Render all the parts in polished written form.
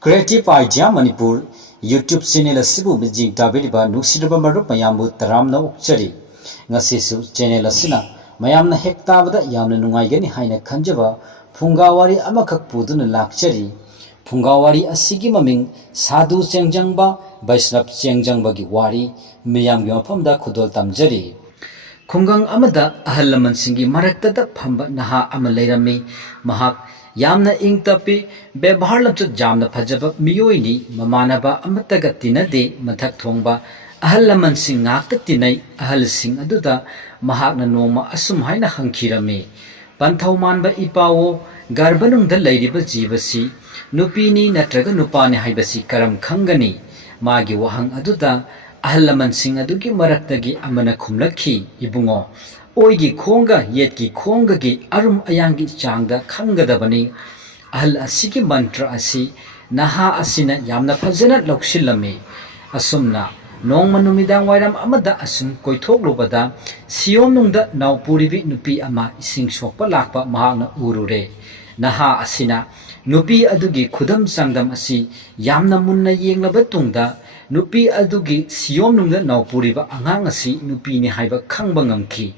Creative Idea Manipur YouTube channel asibu bijing tabiriba nuksiraba marup mayambu taramna ukchari ngasisu channel asina mayamna hektabada yamna nungaigani haina khanjaba phungawari amakak puduna lakchari phungawari asigi maming sadhu chengjangba Vaishnab chengjangba gi wari miyamgi mafamda khudol tamjari khungang amada ahallaman singi maraktada phamba naha ama leirami mahak yamna ingtapi bebhar lamchu jamna phajaba miyoini mamanaba amataga tinade mathak thongba ahallaman sing ngakta tinai ahal sing aduda mahakna noma asum haina hangkhirame panthau manba ipawo garbanungda leiriba jibasi nupini natraga nupani haibasi karam khangani magi wahang aduda ahallaman sing adugi maraktagi amana khumlakhi ibungo oigi khonga yetki khonga gi arum ayangi changda khangadabani ahal asigi mantra asi naha asina yamna phajana lokshilame asumna nongma numidang wairam amada asum koithoklubada siom nungda naupuribi nupi ama ising sokpa lakpa mahakna urure naha asina nupi adugi khudam sangdam asi yamna munna yenglaba tungda nupi adugi siom nungda naupuriba angang asi nupi ni haiba khangba ngamki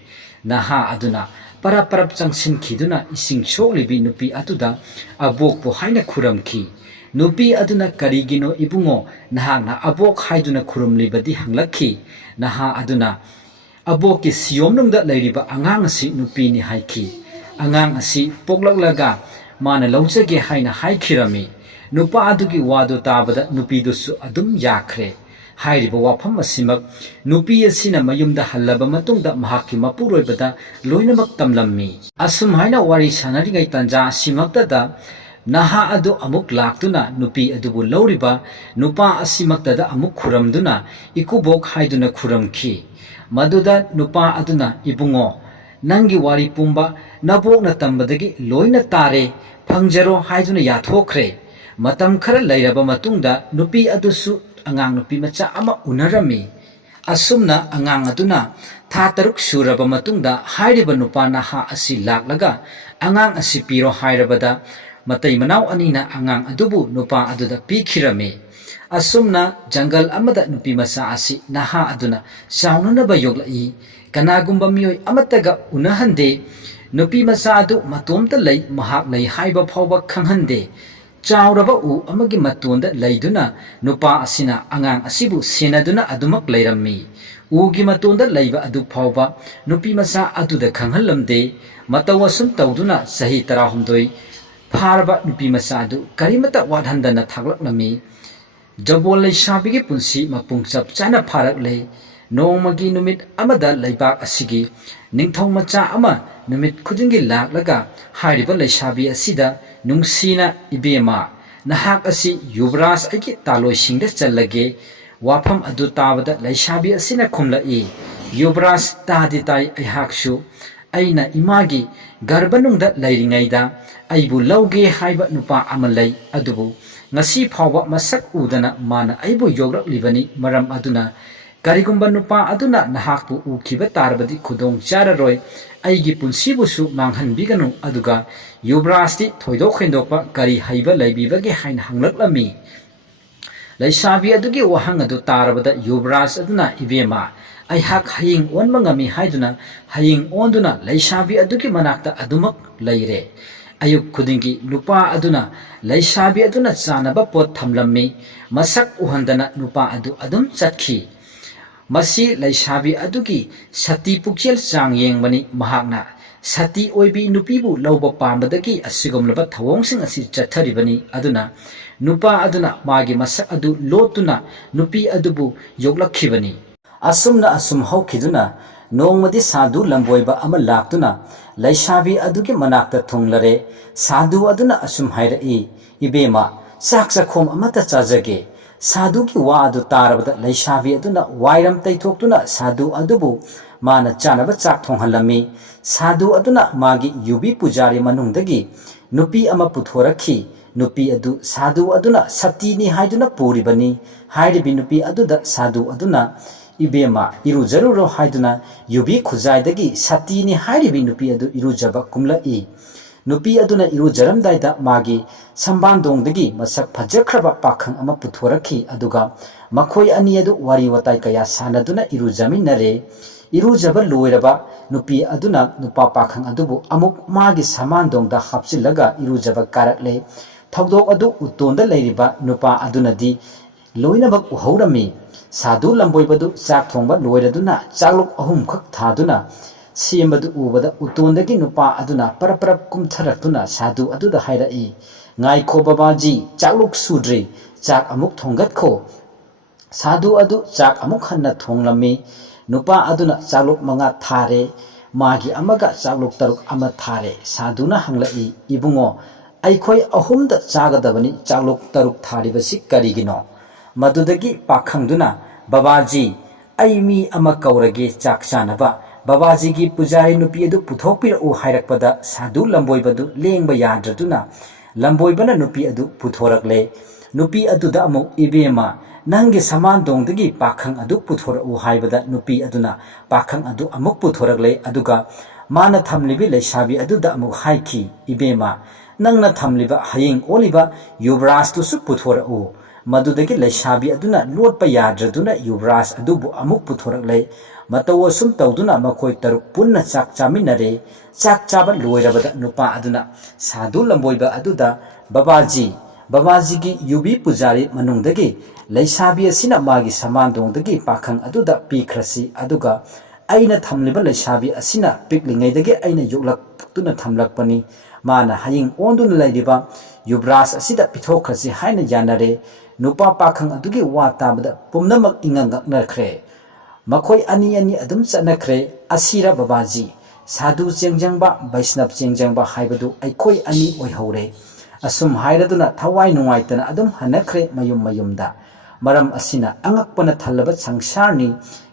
naha aduna parap changsin khiduna ising soklibi nupi atuda abok po haina khuramki nupi aduna karigino ibungo naha na abok haiduna khurumlibadi hanglakhi naha aduna abok ki siom nungda leiriba angang asi nupi ni haiki angang asi poklaklaga mana laujage haina haikhirami nupa adugi wadu tabada nupi dusu adum yakhre hairiba wafam asimak nupi asina mayumda hallaba matungda mahakki mapuroibada loinamak tamlammi asum haina wari sanarigai tanja asimaktada naha adu amuk laktuna nupi adubu lauriba nupa asimaktada amuk khuramduna ikubok haiduna khuramki maduda nupa aduna ibungo nangi wari pumba nabok na tambadagi loina tare pangjaro haiduna yathokre matam khara lairaba matungda nupi adusu angang nupi macha ama unarami asumna angang aduna tha taruk suraba matungda hairiba nupa naha asi laklaga angang asi piro hairabada matai manau anina angang adubu nupa aduda pikhirame asumna jungle amada nupi macha asi naha aduna saunanaba yoglai kanagumba miyoi amataga unahande nupi macha adu matomta lei mahak lei haiba phawba khanghande chauraba u amagi matonda leiduna nupa asina angang asibu senaduna adumak leirammi ugi matonda leiba adu phawba nupi macha aduda khanghallamde matawasum tawduna sahi 16 pharba nupi macha adu karimata wadhandana thaklaklami jabol leisabigi punsi mapung chap chana pharak lei nongmagi numit amada leibak asigi ningthau macha ama numit khudingi laklaga hairiba leisabi asida nungsina ibema nahak asi yuvraj aiki taloi singda challage wafam adu tabada leisabi asina khumlai yuvraj tadi tai aihaksu aina imagi garbanungda leiringaida aibu lauge haiba nupa amalai adubu ngasi phawba masak udana mana aibu yograk libani maram aduna karigumba nupa aduna nahakpu ukhiba tarbadi khudong chararoi aigi punsibusu manghanbiganu aduga yuvrajti thoidok khendokpa kari haiba leibibage haina hanglaklami leisabi adugi wahang adu tarabada yuvraj aduna ibema aihak haying onmangami haiduna haying onduna leisabi adugi manakta adumak leire ayuk khudingi nupa aduna leisabi aduna chanaba pot thamlammi masak uhandana nupa adu adum chatkhi masi leisabi adugi sati pukchel chang yengbani mahakna sati oibi nupibu lauba pambadagi asigomlaba thawongsing asi chatharibani aduna nupa aduna magi masak adu lotuna nupi adubu yoglakhibani asumna asum hawkhiduna nongmadi sadhu lamboiba ama laktuna leisabi adugi manakta thunglare sadhu aduna asum hairai ibema saksa khom amata chajage sadhu ki wa adu tarabada leisabi aduna wairam taithoktuna sadhu adubu mana chanaba chak thonghalami sadhu aduna magi yubi pujari manungdagi nupi ama puthorakhi nupi adu sadhu aduna satini haiduna puribani hairibi nupi aduda sadhu aduna ibema irujaruro haiduna yubi khujaidagi satini hairibi nupi adu irujaba kumlai नुपी अदुना इरुजरमदाइदा मागी संबांदोंदगी मसक फजख्रबा पाखंग अमा पुथोरखी अदुगा मखोय अनि अदु वारी वताई कया सानदुना इरुजमिनरे इरुजब लोइरबा नुपी अदुना नुपा पाखंग अदुबु अमुक मागी समांदोंदा हापसिलगा इरुजब कारकले थौदोक अदु उतोंदा लेरिबा नुपा अदुनदी लोइनबक उहौरमी साधु लंबोइबदु चाक थोंबा लोइरदुना चाकलुक अहुम खक थादुना सेमबदु उबदा उतोंदगी नुपा अदुना परपरप कुमथरक्तुना साधु अदुदा हाइरई ngaiko babaji chakluk sudri chak amuk thongatko साधु अदु चाक अमुक हन्ना थोंलमी नुपा अदुना चाकलुक मंगा थारे मागी अमगा चाकलुक तरुक अमा थारे साधुना हंगलई इबुंगो अइखोय अहुमदा चागदबनी चाकलुक तरुक थारिबसि करिगिनो मदुदगी पाखंगदुना बाबाजी अइमी अमा कौरगे चाक चानबा बाबाजी की पुजारी नुपी अदु पुथोकपिरउ हाइरकपदा साधु लंबोइबदु लेंगबा याद्रदुना लंबोइबना नुपी अदु पुथोरकले नुपी अदुदा अमुक इबेमा नंगे समांदोंदगी पाखंग अदु पुथोरउ हाइबदा नुपी अदुना पाखंग अदु अमुक पुथोरकले अदुगा माना थमलिबि लेसाबी अदुदा अमुक हाइखी इबेमा नंगना थमलिबा हयेंग ओलिबा युवराज तुसु पुथोरउ मदुदगी लेसाबी अदुना लोटपा याद्रदुना युवराज अदुबु अमुक पुथोरकले मतव सुम तौदुना मखोय तरुक पुन्ना चाक चामिनरे चाक चाबा लोइरबदा नुपा अदुना साधु लंबोइबा अदुदा बाबाजी की युबी पुजारी मनुंगदगी लेसाबी असिना मागी समांदोंदगी पाखंग अदुदा पीख्रसी अदुगा अइना थमलिबा लेसाबी असिना पिकलिंगैदगी अइना योगलक्तुना थमलकपनी माना हयिंग ओंदुना लैदिबा युवराज असिदा पिथोखरसी हाइना यानरे नुपा पाखंग अदुगी वा ताबदा पुमनमक इंगंगनखरे मखोय अनि अनि अदुम चनखरे असिरा बाबाजी साधु चेंगजंगबा वैष्णव चेंगजंगबा हाइबदु अइखोय अनि ओइहौरे असुम हाइरदुना थवाई नुंगाइतना अदुम हनखरे मयुम मयुमदा मरम असिना अंगकपना थल्लबा संसारनी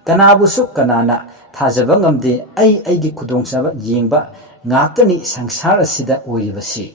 कनाबुसु कनाना थाजबा ngamde अइगी खुदोंसाबा येंगबा ngakani संसार असिदा ओइरिबसी।